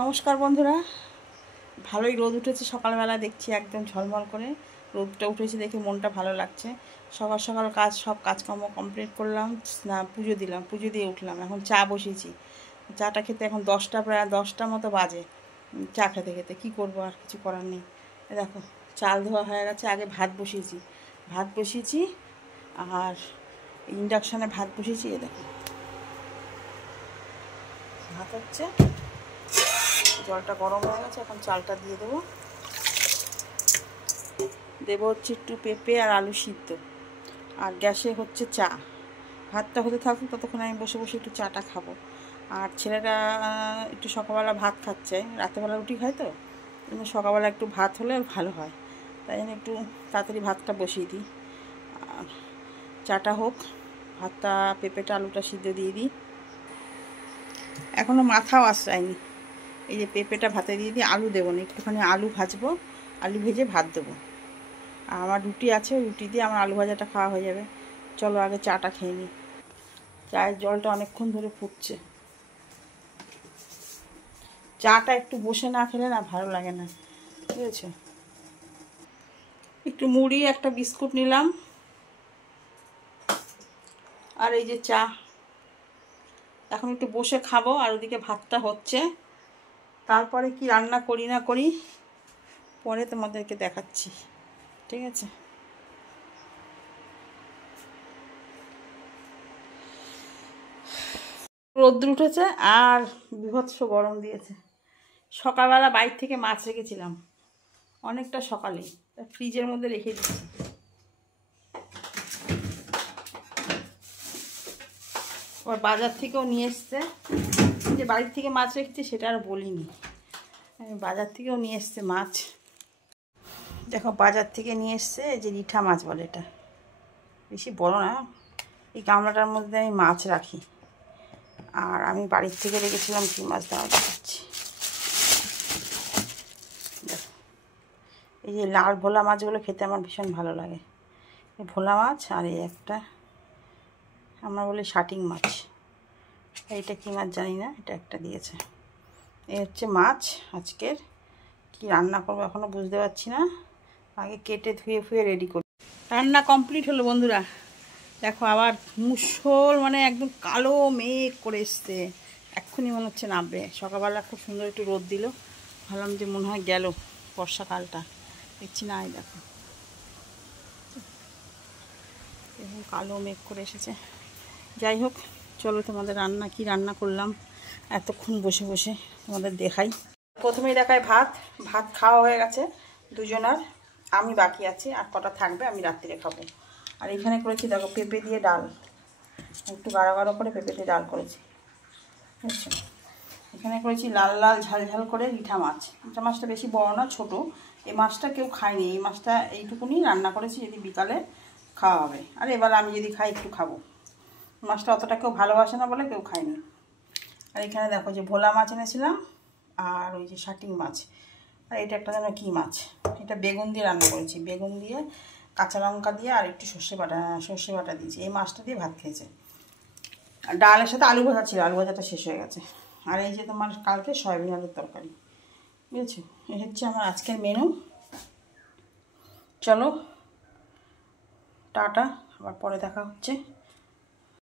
নমস্কার বন্ধুরা, ভালোই রোদ উঠেছে। সকালবেলা দেখছি একদম ঝলমল করে রোদটা উঠেছে, দেখে মনটা ভালো লাগছে। সকাল সকাল সব কাজকর্ম কমপ্লিট করলাম, পুজো দিলাম, পুজো দিয়ে উঠলাম। এখন চা বসিয়েছি। চাটা খেতে এখন প্রায় 10টা মতো বাজে। চা খেতে খেতে কী করবো, আর কিছু করার নেই। দেখো চাল ধোয়া হয়ে গেছে। আগে ভাত বসিয়েছি আর ইন্ডাকশানে ভাত বসিয়েছি। দেখো ভাত হচ্ছে, জলটা গরম হয়ে গেছে। এখন চালটা দিয়ে দেবো হচ্ছে একটু পেঁপে আর আলু সিদ্ধ। আর গ্যাসে হচ্ছে চা। ভাতটা হতে থাকুক, ততক্ষণ আমি বসে বসে একটু চাটা খাবো। আর ছেলেটা একটু সকালবেলা ভাত খাচ্ছে, রাতেরবেলা রুটি খায়, তো সকালবেলা একটু ভাত হলে ভালো হয়। তাই জন্য একটু তাড়াতাড়ি ভাতটা বসিয়ে দিই। আর চাটা হোক, ভাতটা পেঁপেটা আলুটা সিদ্ধ দিয়ে দিই। এখনও মাথাও আশ্রায়নি। এই যে পেঁপেটা ভাতে দিয়ে দিই, আলু দেবো না, একটুখানি আলু ভাজবো, আলু ভেজে ভাত দেবো। আর আমার রুটি আছে, রুটি দিয়ে আমার আলু ভাজাটা খাওয়া হয়ে যাবে। চলো আগে চাটা খেয়ে নিই। চায়ের জলটা অনেকক্ষণ ধরে ফুটছে। চাটা একটু বসে না খেলে না ভালো লাগে না, বুঝেছো। একটু মুড়ি, একটা বিস্কুট নিলাম, আর এই যে চা। এখন একটু বসে খাবো, আর ওদিকে ভাতটা হচ্ছে। তারপরে কি রান্না করি না করি পরে তোমাদেরকে দেখাচ্ছি, ঠিক আছে। রোদ্দুর উঠেছে আর বীভৎস গরম দিয়েছে। সকালবেলা বাইরে থেকে মাছ রেখেছিলাম অনেকটা সকালে, ফ্রিজের মধ্যে রেখে দিচ্ছি। আবার বাজার থেকেও নিয়ে এসছে, যে বাড়ির থেকে মাছ রেখেছি সেটা আর বলিনি। বাজার থেকেও নিয়ে এসছে মাছ। দেখো বাজার থেকে নিয়ে এসছে, এই যে রিঠা মাছ বলে, এটা বেশি বড় না। এই গামলাটার মধ্যে আমি মাছ রাখি। আর আমি বাড়ির থেকে রেখেছিলাম কি মাছ, দাঁড়া দেখাচ্ছি। দেখো এই যে লাল ভোলা মাছগুলো খেতে আমার ভীষণ ভালো লাগে। এই ভোলা মাছ, আর এই একটা আমরা বলি শাটিং মাছ। এইটা কী মাছ জানি না, এটা একটা দিয়েছে। এই হচ্ছে মাছ। আজকের কি রান্না করবো এখনও বুঝতে পারছি না। আগে কেটে ধুয়ে রেডি করি। রান্না কমপ্লিট হলো বন্ধুরা। দেখো আবার মুষল, মানে একদম কালো মেঘ করে এসছে। এক্ষুনি মনে হচ্ছে নামবে। সকালবেলা খুব সুন্দর একটু রোদ দিল, ভাবলাম যে মনে হয় গেল বর্ষাকালটা। দেখছি না, দেখো এরকম কালো মেঘ করে এসেছে। যাই হোক, চলো তোমাদের কি রান্না করলাম এতক্ষণ বসে বসে তোমাদের দেখাই। প্রথমেই দেখায় ভাত খাওয়া হয়ে গেছে দুজনার। আমি বাকি আছি, আর কটা থাকবে, আমি রাত্রিরে খাবো। আর এখানে করেছি দেখো পেঁপে দিয়ে ডাল, একটু গাঢ় গাঢ় করে পেঁপে দিয়ে ডাল করেছি, বুঝছো। এখানে করেছি লাল লাল ঝাল ঝাল করে রিঠা মাছটা বেশি বড় না, ছোটো। এই মাছটা কেউ খায়নি, এই মাছটা এইটুকুনি রান্না করেছি, যদি বিকালে খাওয়া হবে। আর এবার আমি যদি খাই একটু খাবো। মাছটা অতটা কেউ ভালোবাসে না বলে কেউ খায়নি। আর এখানে দেখো যে ভোলা মাছ এনেছিলাম, আর ওই যে শাটিং মাছ, আর এটা একটা যেন কী মাছ, এটা বেগুন দিয়ে রান্না করেছি। বেগুন দিয়ে, কাঁচা লঙ্কা দিয়ে, আর একটু সর্ষে বাটা দিয়েছি। এই মাছটা দিয়ে ভাত খেয়েছে। আর ডালের সাথে আলু ভাজা ছিল, আলু ভাজাটা শেষ হয়ে গেছে। আর এই যে তোমার কালকে সয়াবিন আলুর তরকারি, বুঝেছো। এই হচ্ছে আমার আজকের মেনু। চলো টাটা, আবার পরে দেখা হচ্ছে।